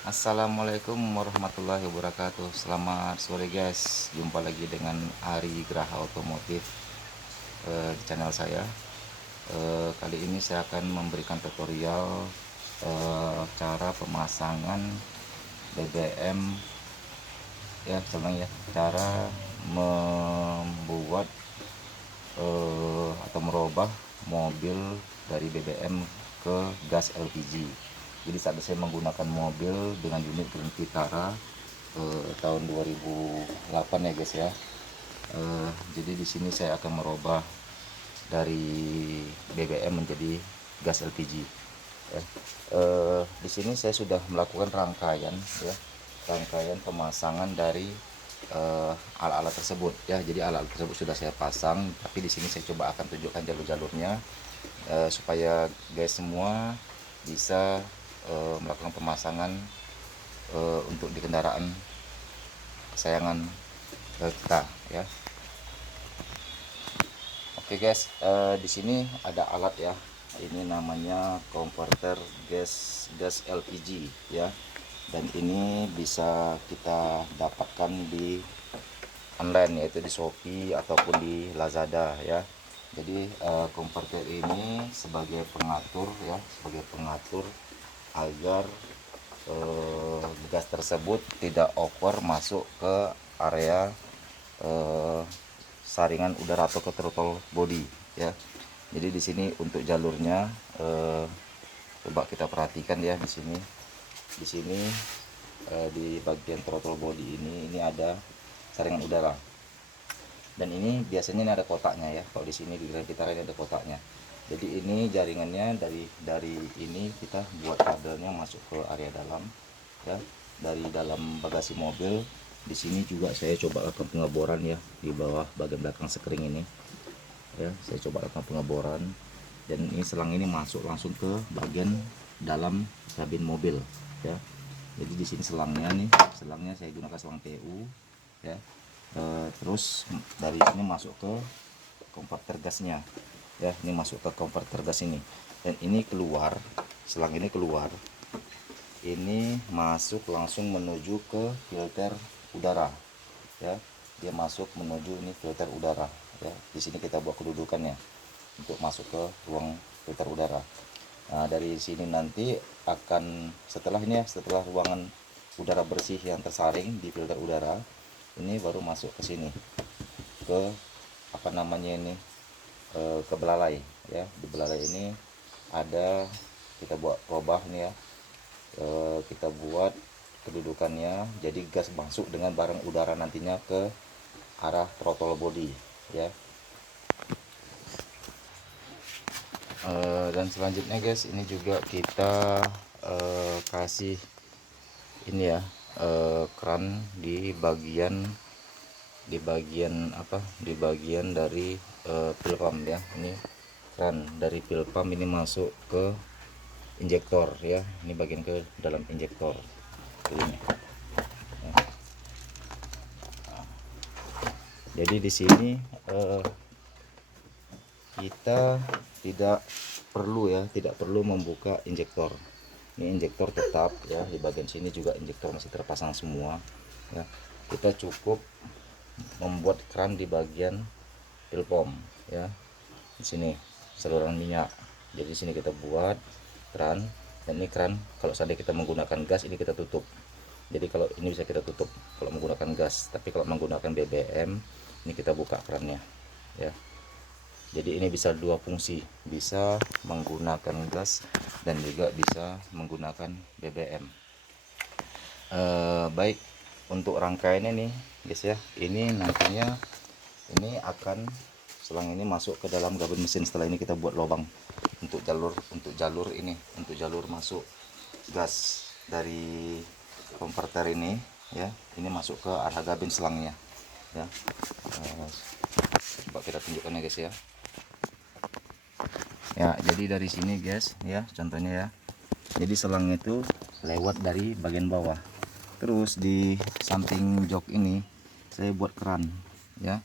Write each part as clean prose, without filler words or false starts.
Assalamualaikum warahmatullahi wabarakatuh. Selamat sore guys, jumpa lagi dengan Ari Graha Otomotif di channel saya. Kali ini saya akan memberikan tutorial cara pemasangan BBM ya, sebenarnya cara membuat atau merubah mobil dari BBM ke gas LPG. Jadi saat saya menggunakan mobil dengan unit Grand Vitara tahun 2008 ya guys ya. Jadi di sini saya akan merubah dari BBM menjadi gas LPG. Ya. Di sini saya sudah melakukan rangkaian ya, rangkaian pemasangan dari alat-alat tersebut ya. Jadi alat-alat tersebut sudah saya pasang, tapi di sini saya coba akan tunjukkan jalur-jalurnya supaya guys semua bisa melakukan pemasangan untuk di kendaraan kesayangan kita ya. Oke guys, di sini ada alat ya. Ini namanya konverter gas LPG ya. Dan ini bisa kita dapatkan di online, yaitu di Shopee ataupun di Lazada ya. Jadi konverter ini sebagai pengatur ya, sebagai pengatur agar gas tersebut tidak over masuk ke area saringan udara atau ke throttle body ya. Jadi di sini untuk jalurnya coba kita perhatikan ya. Di sini di bagian throttle body ini ada saringan udara, dan ini biasanya ini ada kotaknya ya. Kalau di sini di Grand Vitara ini ada kotaknya. Jadi ini jaringannya dari ini kita buat kabelnya masuk ke area dalam ya, dari dalam bagasi mobil. Di sini juga saya coba lakukan pengeboran ya, di bawah bagian belakang sekring ini ya. Saya coba lakukan pengeboran, dan ini selang ini masuk langsung ke bagian dalam kabin mobil ya. Jadi di sini selangnya saya gunakan selang PU ya. Terus dari ini masuk ke konverter gasnya ya. Ini masuk ke konverter gas ini, dan ini keluar, selang ini keluar, ini masuk langsung menuju ke filter udara ya. Dia masuk menuju ini filter udara ya. Di sini kita buat kedudukannya untuk masuk ke ruang filter udara. Nah, dari sini nanti akan setelah ini ya, setelah ruangan udara bersih yang tersaring di filter udara, ini baru masuk ke sini, ke apa namanya ini, ke belalai ya. Di belalai ini ada, kita buat robah nih ya, kita buat kedudukannya jadi gas masuk dengan barang udara nantinya ke arah throttle body ya. Dan selanjutnya guys, ini juga kita kasih ini ya, keran di bagian apa, di bagian dari pil pump ya. Ini keran dari pil pump ini masuk ke injektor ya. Ini bagian ke dalam injektor ini ya. Jadi di sini kita tidak perlu membuka injektor. Ini injektor tetap ya, di bagian sini juga injektor masih terpasang semua ya. Kita cukup membuat keran di bagian pil pump ya. Di sini saluran minyak. Jadi di sini kita buat keran, dan ini keran kalau seandainya kita menggunakan gas ini kita tutup. Jadi kalau ini bisa kita tutup kalau menggunakan gas, tapi kalau menggunakan BBM ini kita buka kerannya ya. Jadi ini bisa dua fungsi, bisa menggunakan gas dan juga bisa menggunakan BBM. Baik, untuk rangkaiannya nih guys ya, ini nantinya ini akan selang ini masuk ke dalam kabin mesin. Setelah ini kita buat lubang untuk jalur ini, untuk jalur masuk gas dari konverter ini ya. Ini masuk ke arah kabin selangnya ya. Coba kita tunjukkan ya guys ya. Ya, jadi dari sini guys ya, contohnya ya. Jadi selangnya itu lewat dari bagian bawah. Terus di samping jok ini saya buat keran ya.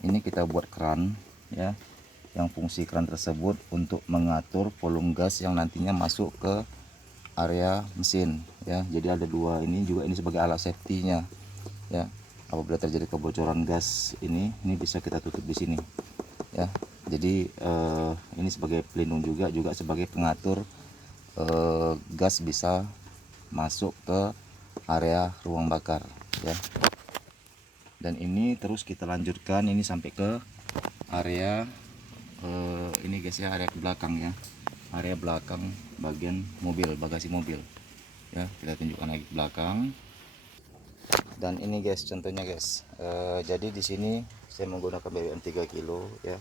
Ini kita buat keran ya, yang fungsi keran tersebut untuk mengatur volume gas yang nantinya masuk ke area mesin ya. Jadi ada dua ini juga, ini sebagai alat safety-nya ya. Apabila terjadi kebocoran gas ini bisa kita tutup di sini ya. Jadi ini sebagai pelindung juga sebagai pengatur gas bisa masuk ke area ruang bakar ya. Dan ini terus kita lanjutkan ini sampai ke area ini guys ya, area ke belakang ya, area belakang bagian mobil, bagasi mobil ya. Kita tunjukkan lagi ke belakang. Dan ini guys contohnya guys, jadi di sini saya menggunakan BBM 3 kilo ya.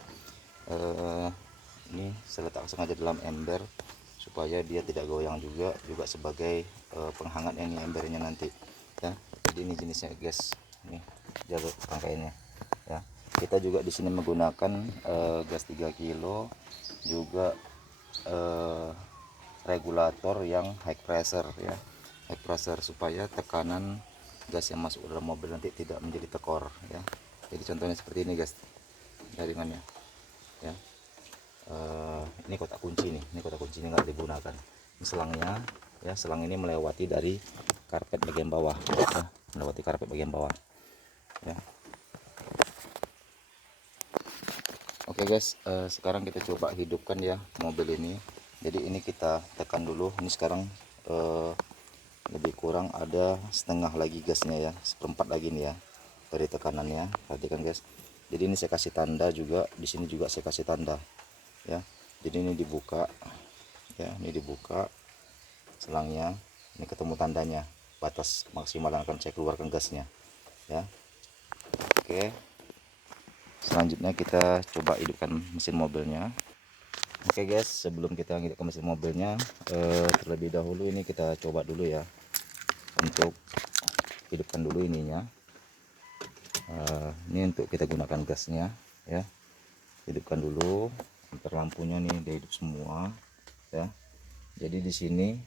Ini saya letak sengaja dalam ember supaya dia tidak goyang, juga sebagai penghangat ini embernya nanti ya. Jadi ini jenisnya guys, ini jalur rangkaiannya ya. Kita juga di sini menggunakan gas 3 kilo juga regulator yang high pressure ya, high pressure supaya tekanan gas yang masuk dalam mobil nanti tidak menjadi tekor ya. Jadi contohnya seperti ini guys jaringannya ya. Ini kotak kunci nih, ini kotak kunci ini nggak digunakan. Ini selangnya ya, selang ini melewati dari karpet bagian bawah ya, melewati karpet bagian bawah ya. Oke guys, sekarang kita coba hidupkan ya mobil ini. Jadi ini kita tekan dulu. Ini sekarang lebih kurang ada setengah lagi gasnya ya, seperempat lagi nih ya dari tekanannya. Perhatikan guys. Jadi ini saya kasih tanda juga, di sini juga saya kasih tanda ya. Jadi ini dibuka ya, ini dibuka selangnya, ini ketemu tandanya batas maksimal yang akan saya keluarkan gasnya ya. Oke, selanjutnya kita coba hidupkan mesin mobilnya. Oke guys, sebelum kita hidupkan mesin mobilnya, terlebih dahulu ini kita coba dulu ya untuk hidupkan dulu ininya. Ini untuk kita gunakan gasnya ya. Hidupkan dulu, ampere lampunya nih dia hidup semua ya. Jadi di sini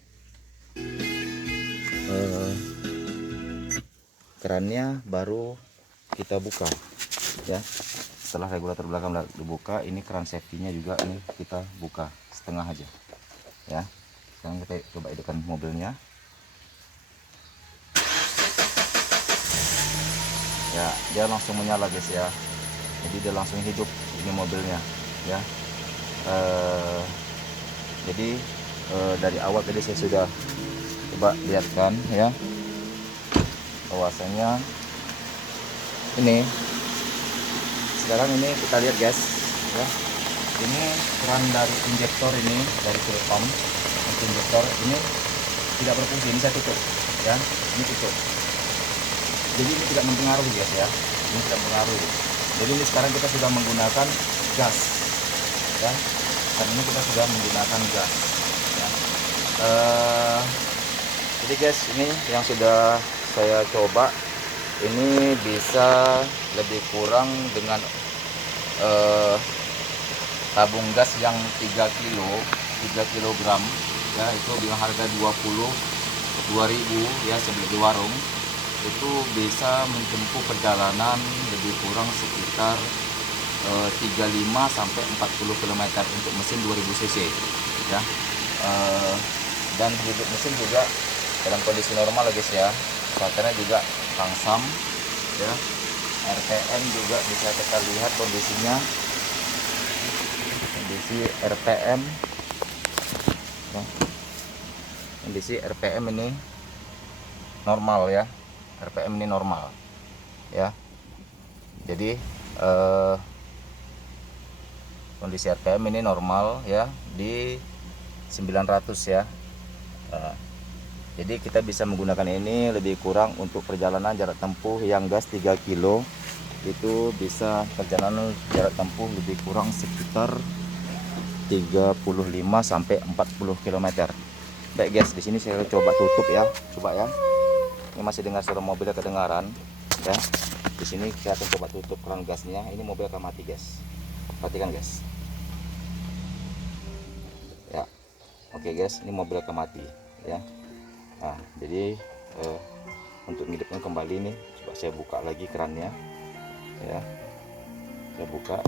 kerannya baru kita buka ya. Setelah regulator belakang dibuka, ini keran safety-nya juga nih kita buka setengah aja ya. Sekarang kita coba hidupkan mobilnya ya. Dia langsung menyala guys ya, jadi dia langsung hidup ini mobilnya ya. Jadi dari awal tadi saya sudah coba lihatkan ya, bahwasanya ini sekarang ini kita lihat guys ya. Ini keran dari injektor, ini dari fuel pump untuk injektor ini tidak berfungsi. Ini saya tutup ya, ini tutup. Jadi ini tidak mempengaruhi guys ya, ini tidak mempengaruhi. Jadi ini sekarang kita sudah menggunakan gas ya, karena ini kita sudah menggunakan gas ya. Jadi guys, ini yang sudah saya coba, ini bisa lebih kurang dengan tabung gas yang 3 kg ya, itu dengan harga 22.000 ya sebeli di warung, itu bisa menempuh perjalanan lebih kurang sekitar 35 sampai 40 km untuk mesin 2000 cc ya. Dan hidup mesin juga dalam kondisi normal guys ya, baterainya juga langsam ya. RPM juga bisa kita lihat kondisinya, kondisi RPM ya. Kondisi RPM ini normal ya, RPM ini normal ya. Jadi kondisi RPM ini normal ya di 900 ya. Jadi kita bisa menggunakan ini lebih kurang untuk perjalanan jarak tempuh yang gas 3 kilo itu bisa perjalanan jarak tempuh lebih kurang sekitar 35 sampai 40 km. Baik guys, di sini saya coba tutup ya, coba ya. Ini masih dengar suara mobilnya kedengaran ya. Di sini kita akan coba tutup keran gasnya. Ini mobil akan mati guys. Perhatikan guys. Ya. Oke guys, ini mobil akan mati ya. Nah, jadi untuk hidupnya kembali nih, coba saya buka lagi kerannya ya. Saya buka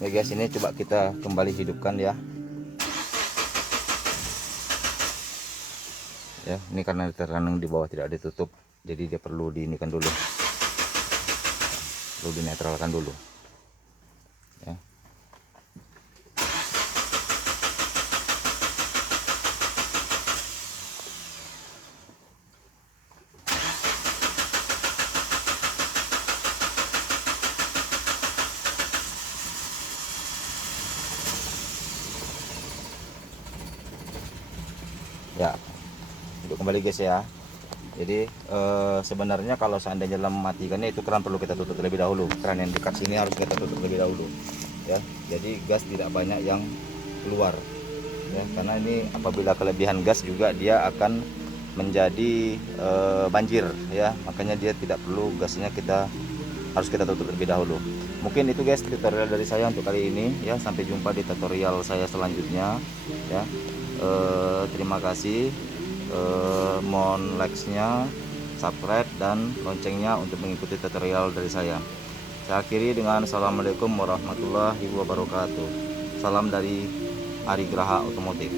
ya guys, ini coba kita kembali hidupkan ya. Ya, ini karena terkadang di bawah tidak ditutup, jadi dia perlu diinikan dulu, perlu dinetralkan dulu ya. Ya, untuk kembali guys ya. Jadi sebenarnya kalau seandainya dalam mematikannya itu keran perlu kita tutup terlebih dahulu. Keran yang dekat sini harus kita tutup terlebih dahulu ya. Jadi gas tidak banyak yang keluar ya, karena ini apabila kelebihan gas juga dia akan menjadi banjir ya. Makanya dia tidak perlu gasnya harus kita tutup terlebih dahulu. Mungkin itu guys tutorial dari saya untuk kali ini ya. Sampai jumpa di tutorial saya selanjutnya ya. Terima kasih. Mohon like-nya, subscribe dan loncengnya untuk mengikuti tutorial dari saya. Saya akhiri dengan assalamualaikum warahmatullahi wabarakatuh. Salam dari Ari Graha Otomotif.